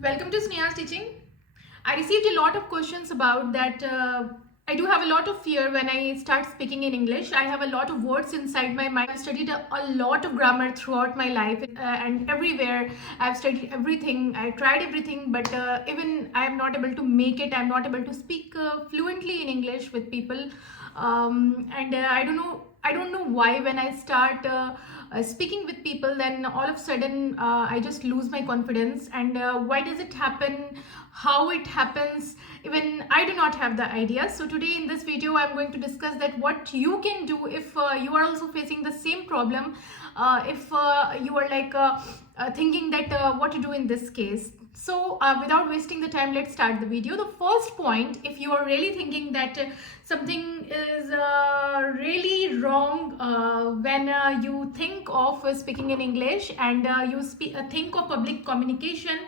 Welcome to Sneha's teaching. I received a lot of questions about that. I do have a lot of fear when I start speaking in English. I have a lot of words inside my mind. I've studied a lot of grammar throughout my life, and everywhere I've studied everything. I tried everything, but even I am not able to make it. I'm not able to speak fluently in English with people, and I don't know. I don't know why when I start speaking with people, then all of a sudden I just lose my confidence. And why does it happen? How it happens? Even I do not have the idea. So today in this video, I'm going to discuss that what you can do if you are also facing the same problem. If you are like thinking that what to do in this case. So without wasting the time, let's start the video. The first point, if you are really thinking that something is really wrong when you think of speaking in English and you think of public communication.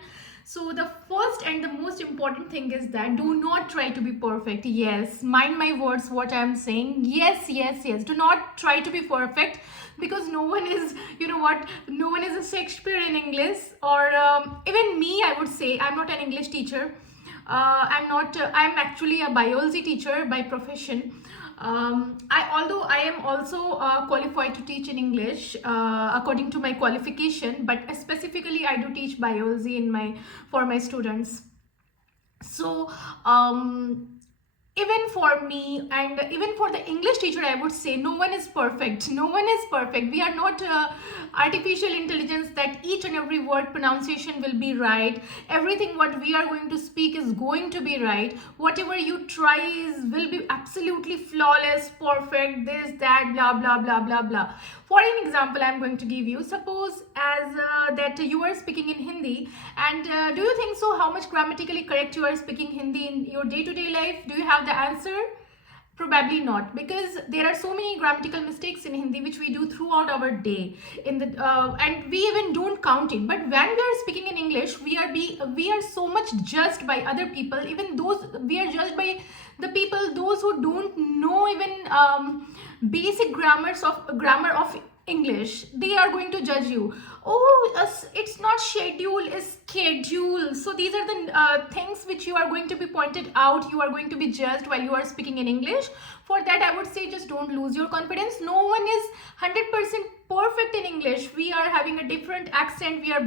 So the first and the most important thing is that do not try to be perfect. Yes, mind my words what I am saying. Yes, yes, yes. Do not try to be perfect, because no one is, you know what, no one is a Shakespeare in English. Or even me, I would say, I'm not an English teacher. I'm actually a biology teacher by profession. Although I am also qualified to teach in English according to my qualification, but specifically I do teach biology for my students. So even for me and even for the English teacher, I would say no one is perfect. No one is perfect. We are not artificial intelligence that each and every word pronunciation will be right. Everything what we are going to speak is going to be right. Whatever you try will be absolutely flawless, perfect, this, that, blah, blah, blah, blah, blah. For an example, I'm going to give you. Suppose as that you are speaking in Hindi, and do you think so how much grammatically correct you are speaking Hindi in your day-to-day life? Do you have the answer? Probably not, because there are so many grammatical mistakes in Hindi which we do throughout our day and we even don't count it. But when we are speaking in English, we are so much judged by other people. Even those, we are judged by the people those who don't know even basic grammar of English. They are going to judge you. Oh, it's not schedule, it's schedule. So these are the things which you are going to be pointed out. You are going to be judged while you are speaking in English. For that, I would say just don't lose your confidence. No one is 100% perfect in English. We are having a different accent. We are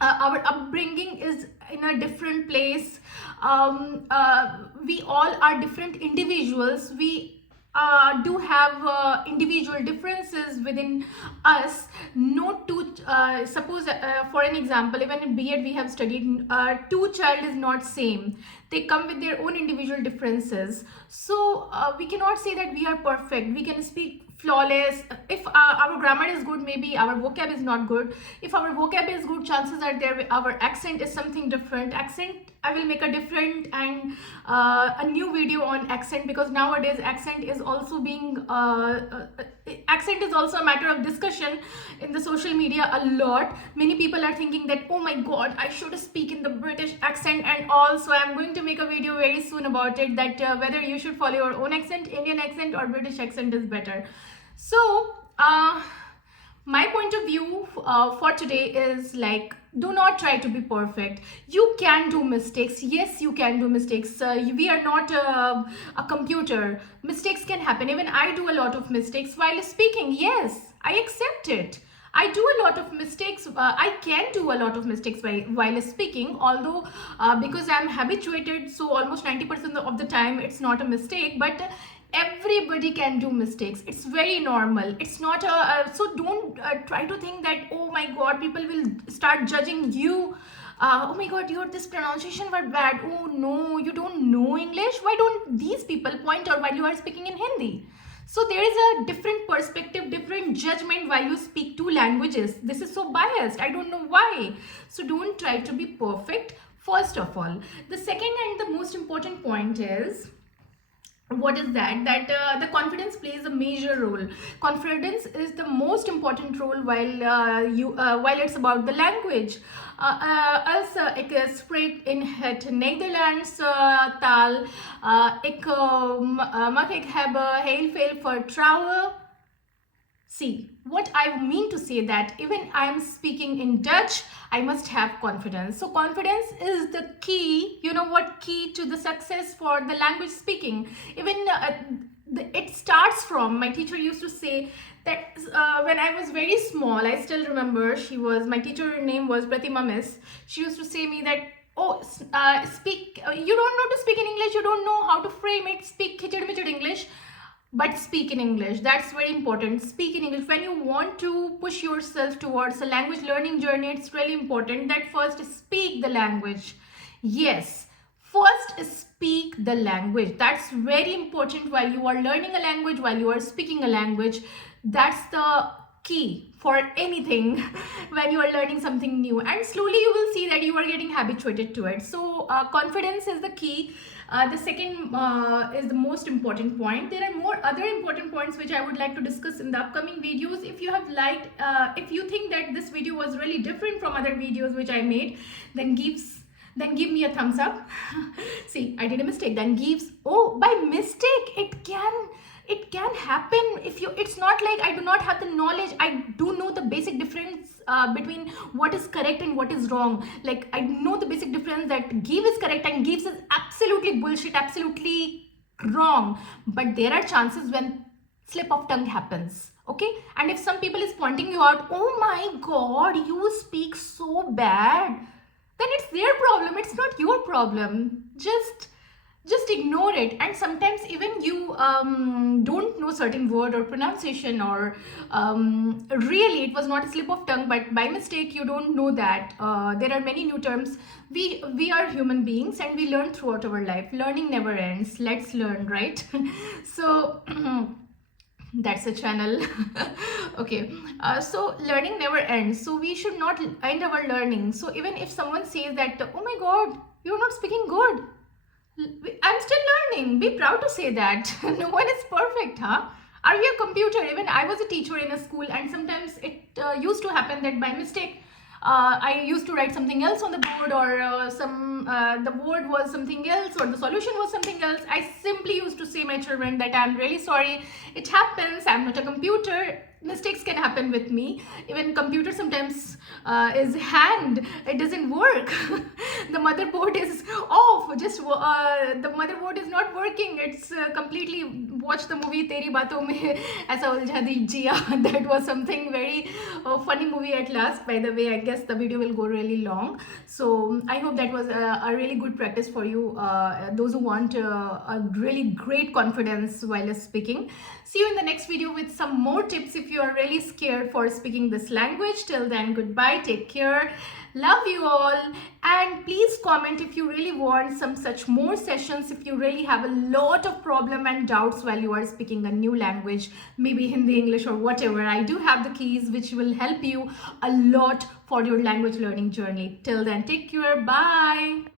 our upbringing is in a different place. We all are different individuals. We do have individual differences within us. Not two, suppose for an example, even in B.Ed we have studied two child is not same. They come with their own individual differences. So we cannot say that we are perfect. We can speak flawless. If our grammar is good, maybe our vocab is not good. If our vocab is good, chances are there our accent is something different. Accent, I will make a different and a new video on accent, because nowadays accent is also a matter of discussion in the social media a lot. Many people are thinking that, oh my god, I should speak in the British accent and all. So I'm going to make a video very soon about it, that whether you should follow your own accent, Indian accent, or British accent is better. So my point of view for today is like, do not try to be perfect. You can do mistakes. Yes, you can do mistakes. We are not a computer. Mistakes can happen. Even I do a lot of mistakes while speaking. Yes, I accept it. I do a lot of mistakes. I can do a lot of mistakes while speaking, although because I'm habituated, so almost 90% of the time it's not a mistake. But everybody can do mistakes. It's very normal. It's not so don't try to think that, oh my god, people will start judging you. Oh my god, your this pronunciation was bad. Oh no, you don't know English. Why don't these people point out while you are speaking in Hindi? So there is a different perspective, different judgment while you speak two languages. This is so biased. I don't know why. So don't try to be perfect, first of all. The second and the most important point is, what is that the confidence plays a major role. Confidence is the most important role while it's about the language. Als ik spreek in het Nederlands taal, mag ik hebben heel veel vertrouwen. See, what I mean to say that even I am speaking in Dutch, I must have confidence. So confidence is the key, you know what, key to the success for the language speaking. Even it starts from, my teacher used to say that when I was very small, I still remember, my teacher name was Pratima Miss. She used to say me that, oh, you don't know to speak in English, you don't know how to frame it, speak khichad michad English, but speak in English. That's very important. Speak in English. When you want to push yourself towards a language learning journey, it's really important that first speak the language. Yes, first speak the language. That's very important while you are learning a language, while you are speaking a language. That's the key for anything when you are learning something new, and slowly you will see that you are getting habituated to it. So confidence is the key. The second is the most important point. There are more other important points which I would like to discuss in the upcoming videos. If you have liked, if you think that this video was really different from other videos which I made, then give me a thumbs up. See, I did a mistake. Then gives, oh, by mistake it can happen. If you, it's not like I do not have the knowledge. I do know the basic difference between what is correct and what is wrong. Like, I know the basic difference that give is correct and gives is absolutely bullshit, absolutely wrong. But there are chances when slip of tongue happens. Okay, and if some people is pointing you out, oh my god, you speak so bad, then it's their problem, it's not your problem. Just ignore it. And sometimes even you don't know certain word or pronunciation, or really it was not a slip of tongue, but by mistake you don't know that there are many new terms. We are human beings and we learn throughout our life. Learning never ends. Let's learn, right? So that's a channel. Okay, so learning never ends, so we should not end our learning. So even if someone says that, oh my god, you're not speaking good, I'm still learning. Be proud to say that. No one is perfect, huh? Are we a computer? Even I was a teacher in a school, and sometimes it used to happen that by mistake I used to write something else on the board, or the board was something else, or the solution was something else. I simply used to say my children that I'm really sorry. It happens. I'm not a computer. Mistakes can happen with me. Even computer sometimes is hanged. It doesn't work. The motherboard is off. Just the motherboard is not working. It's completely. Watch the movie Teri Baaton Mein Aisa Uljha Jiya. That was something very funny movie at last. By the way, I guess the video will go really long. So I hope that was a really good practice for you. Those who want a really great confidence while speaking. See you in the next video with some more tips if you are really scared for speaking this language. Till then, goodbye, take care, love you all, and please comment if you really want some such more sessions, if you really have a lot of problem and doubts while you are speaking a new language, maybe Hindi, English, or whatever. I do have the keys which will help you a lot for your language learning journey. Till then, take care, bye.